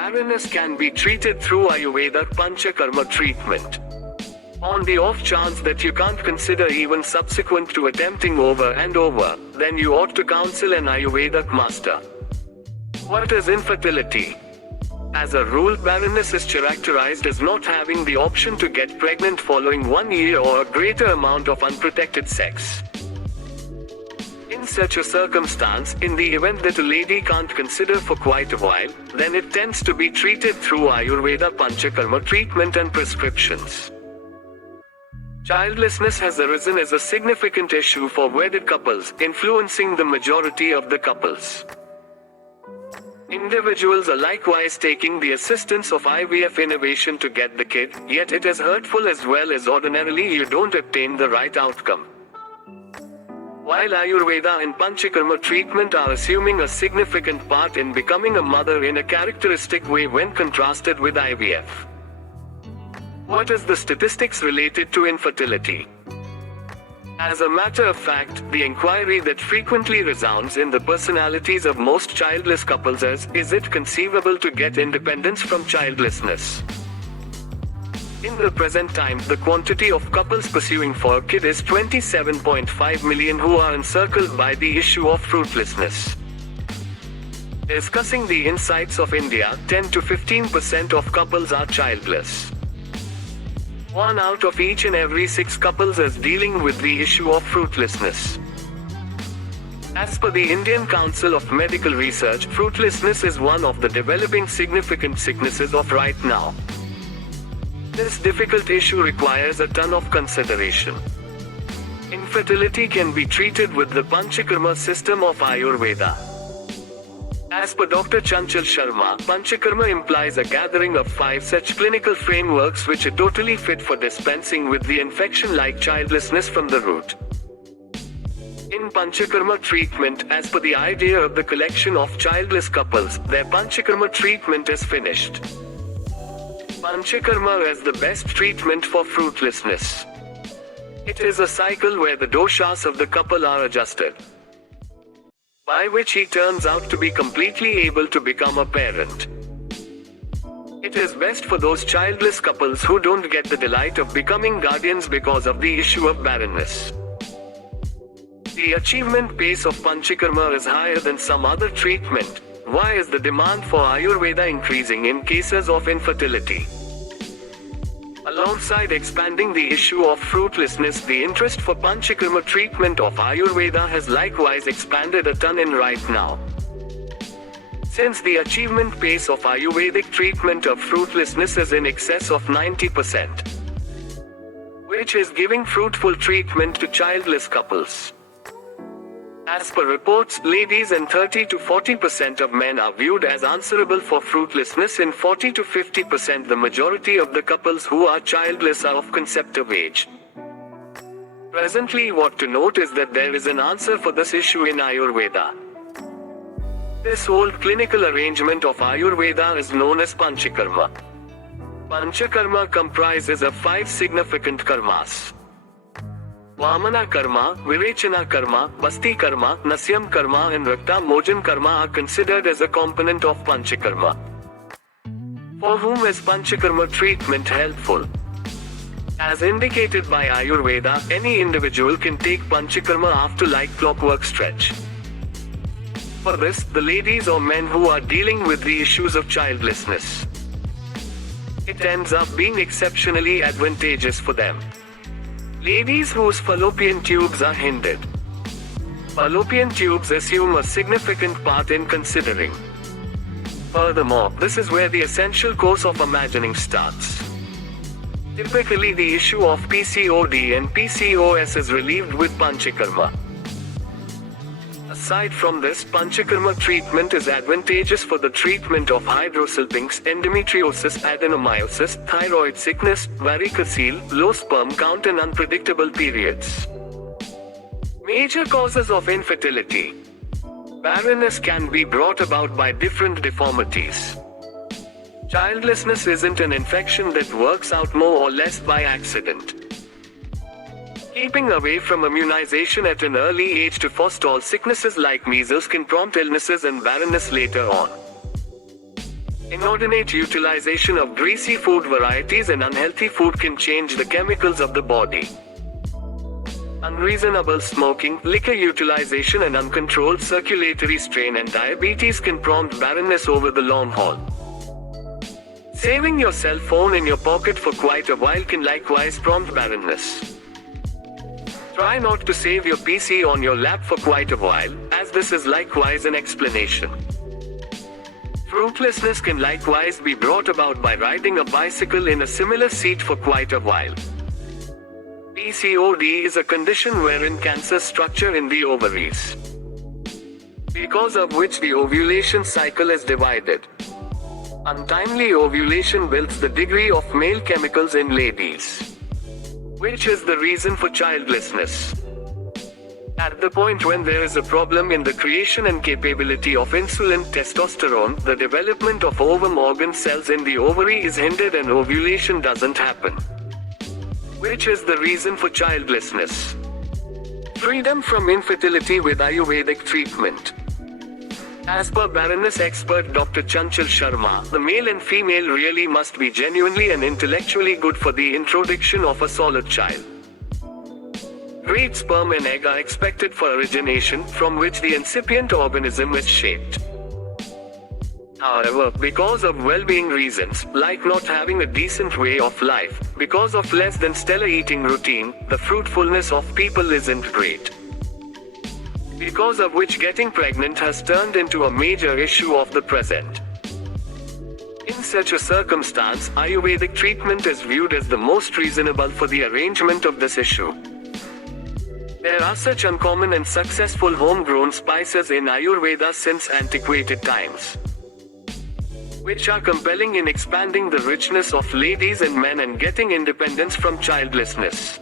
Barrenness can be treated through Ayurveda Panchakarma treatment. On the off chance that you can't consider even subsequent to attempting over and over, then you ought to counsel an Ayurvedic master. What is infertility? As a rule, barrenness is characterized as not having the option to get pregnant following 1 year or a greater amount of unprotected sex. In such a circumstance, in the event that a lady can't consider for quite a while, then it tends to be treated through Ayurveda Panchakarma treatment and prescriptions. Childlessness has arisen as a significant issue for wedded couples, influencing the majority of the couples. Individuals are likewise taking the assistance of IVF innovation to get the kid, yet it is hurtful as well as ordinarily you don't obtain the right outcome. While Ayurveda and Panchakarma treatment are assuming a significant part in becoming a mother in a characteristic way when contrasted with IVF. What is the statistics related to infertility? As a matter of fact, the inquiry that frequently resounds in the personalities of most childless couples is it conceivable to get independence from childlessness? In the present time, the quantity of couples pursuing for a kid is 27.5 million who are encircled by the issue of fruitlessness. Discussing the insights of India, 10 to 15% of couples are childless. 1 out of each and every 6 couples is dealing with the issue of fruitlessness. As per the Indian Council of Medical Research, fruitlessness is one of the developing significant sicknesses of right now. This difficult issue requires a ton of consideration. Infertility can be treated with the Panchakarma system of Ayurveda. As per Dr. Chanchal Sharma, Panchakarma implies a gathering of 5 such clinical frameworks which are totally fit for dispensing with the infection like childlessness from the root. In Panchakarma treatment, as per the idea of the collection of childless couples, their Panchakarma treatment is finished. Panchakarma is the best treatment for fruitlessness. It is a cycle where the doshas of the couple are adjusted, by which he turns out to be completely able to become a parent. It is best for those childless couples who don't get the delight of becoming guardians because of the issue of barrenness. The achievement pace of Panchakarma is higher than some other treatment. Why is the demand for Ayurveda increasing in cases of infertility? Alongside expanding the issue of fruitlessness, the interest for Panchakarma treatment of Ayurveda has likewise expanded a ton in right now. Since the achievement pace of Ayurvedic treatment of fruitlessness is in excess of 90%, which is giving fruitful treatment to childless couples. As per reports, ladies and 30 to 40% of men are viewed as answerable for fruitlessness. In 40 to 50%, the majority of the couples who are childless are of conceptive age. Presently, what to note is that there is an answer for this issue in Ayurveda. This whole clinical arrangement of Ayurveda is known as Panchakarma. Panchakarma comprises of 5 significant karmas. Vamana karma, Virechana karma, Basti karma, Nasyam karma and Rakta Mojan karma are considered as a component of Panchakarma. For whom is Panchakarma treatment helpful? As indicated by Ayurveda, any individual can take Panchakarma after like clockwork stretch. For this, the ladies or men who are dealing with the issues of childlessness, it ends up being exceptionally advantageous for them. Ladies whose fallopian tubes are hindered. Fallopian tubes assume a significant part in considering. Furthermore, this is where the essential course of imagining starts. Typically, the issue of PCOD and PCOS is relieved with Panchakarma. Aside from this, Panchakarma treatment is advantageous for the treatment of hydrosalpinx, endometriosis, adenomyosis, thyroid sickness, varicocele, low sperm count and unpredictable periods. Major causes of infertility. Barrenness can be brought about by different deformities. Childlessness isn't an infection that works out more or less by accident. Keeping away from immunization at an early age to forestall sicknesses like measles can prompt illnesses and barrenness later on. Inordinate utilization of greasy food varieties and unhealthy food can change the chemicals of the body. Unreasonable smoking, liquor utilization and uncontrolled circulatory strain and diabetes can prompt barrenness over the long haul. Saving your cell phone in your pocket for quite a while can likewise prompt barrenness. Try not to save your PC on your lap for quite a while, as this is likewise an explanation. Fruitlessness can likewise be brought about by riding a bicycle in a similar seat for quite a while. PCOD is a condition wherein cancer structure in the ovaries, because of which the ovulation cycle is divided. Untimely ovulation builds the degree of male chemicals in ladies, which is the reason for childlessness. At the point when there is a problem in the creation and capability of insulin, testosterone, the development of ovum organ cells in the ovary is hindered and ovulation doesn't happen, which is the reason for childlessness. Freedom from infertility with Ayurvedic treatment. As per barrenness expert Dr. Chanchal Sharma, the male and female really must be genuinely and intellectually good for the introduction of a solid child. Great sperm and egg are expected for origination, from which the incipient organism is shaped. However, because of well-being reasons, like not having a decent way of life, because of less than stellar eating routine, the fruitfulness of people isn't great. Because of which getting pregnant has turned into a major issue of the present. In such a circumstance, Ayurvedic treatment is viewed as the most reasonable for the arrangement of this issue. There are such uncommon and successful homegrown spices in Ayurveda since antiquated times, which are compelling in expanding the richness of ladies and men and getting independence from childlessness.